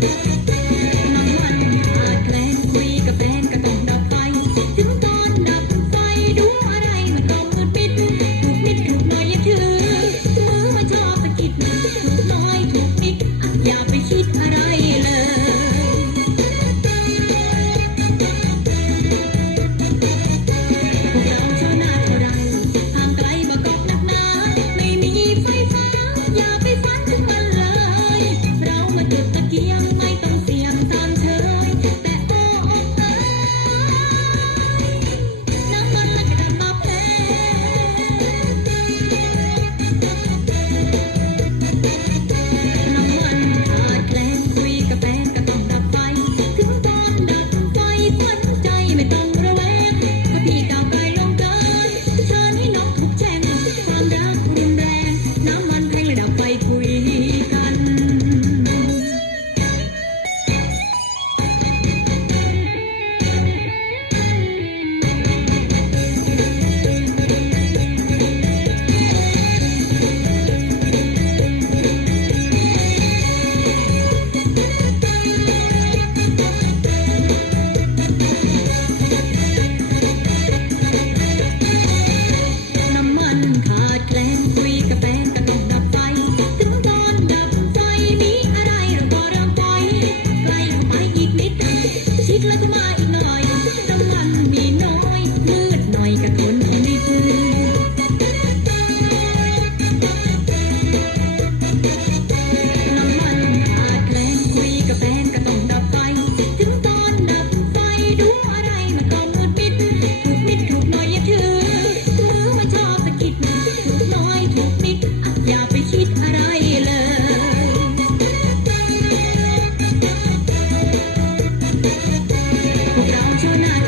Thank you. Come on. ว